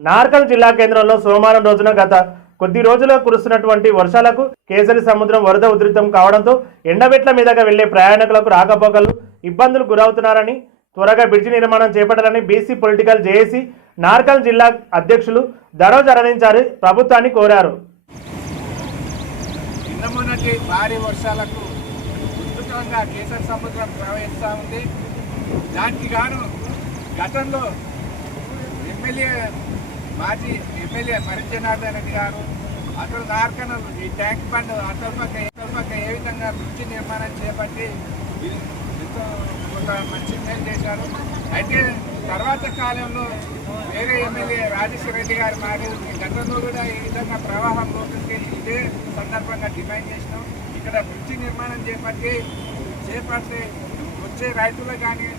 నార్కల్ జిల్లా కేంద్రంలో సోమవారం రోజున గత కొద్ది రోజులుగా కురుస్తున్నటువంటి వర్షాలకు కేసరి సముద్రం వరద ఉధృతం కావడంతో ఎండబెట్ల మీదుగా వెళ్లే ప్రయాణికులకు రాకపోకలు ఇబ్బందులు గురవుతున్నారని, త్వరగా బ్రిడ్జి నిర్మాణం చేపట్టాలని బీసీ పొలిటికల్ జేఏసీ నార్కల్ జిల్లా అధ్యక్షులు దరోజ్ అరవించారి ప్రభుత్వాన్ని కోరారు. భారీ వర్షాలకు ఉధృతంగా కేసరి సముద్రం ప్రవహిస్తూ ఉంది. దానికి గాను గతంలో మాజీ ఎమ్మెల్యే మరిజనార్దన్ రెడ్డి గారు అతను నార్కనలు ఈ ట్యాంక్ బండ్ అతల ఏ విధంగా బ్రిడ్జి నిర్మాణం చేపట్టి ఎంతో ఒక మంచి మేలు చేశారు. అయితే తర్వాత కాలంలో వేరే ఎమ్మెల్యే రాజేశ్వర రెడ్డి గారు మారి గతంలో కూడా ఈ విధంగా ప్రవాహం లోపలికి ఇదే సందర్భంగా డిమాండ్ చేసినాం. ఇక్కడ బ్రిడ్జి నిర్మాణం చేపట్టి వచ్చే రైతులకు కానీ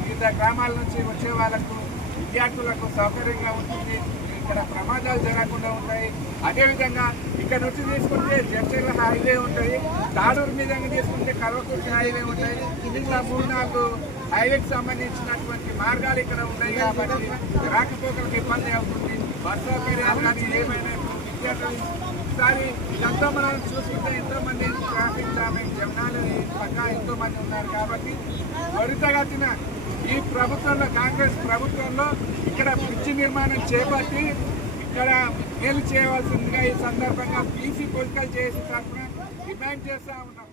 వివిధ గ్రామాల నుంచి వచ్చే వాళ్ళకు విద్యార్థులకు సౌకర్యంగా ఉంటుంది. ఇక్కడ ప్రమాదాలు జరగకుండా ఉంటాయి. అదేవిధంగా ఇక్కడ నుంచి తీసుకుంటే జడ్చర్ల హైవే ఉంటాయి, తాడూరు మీద తీసుకుంటే కల్వకుర్తి హైవే ఉంటాయి. ఇట్లా 3-4 హైవేకి సంబంధించినటువంటి మార్గాలు ఇక్కడ ఉన్నాయి కాబట్టి రాకపోకలకు ఇబ్బంది అవుతుంది. బస్సు పీరియడ్ కానీ ఏమైనా విద్యార్థులు ఈసారి ఇదంతా మనం చూసుకుంటే ఎంతోమంది ట్రాఫిక్ జామింగ్ జనాలు పక్క ఎంతోమంది ఉన్నారు. కాబట్టి త్వరితగతిన ఈ ప్రభుత్వంలో కాంగ్రెస్ ప్రభుత్వంలో ఇక్కడ బ్రిడ్జి నిర్మాణం చేపట్టి ఇక్కడ మేలు చేయవలసిందిగా ఈ సందర్భంగా బీసీ పొలిటికల్ జేఏసీ తరఫున డిమాండ్ చేస్తూ ఉన్నాం.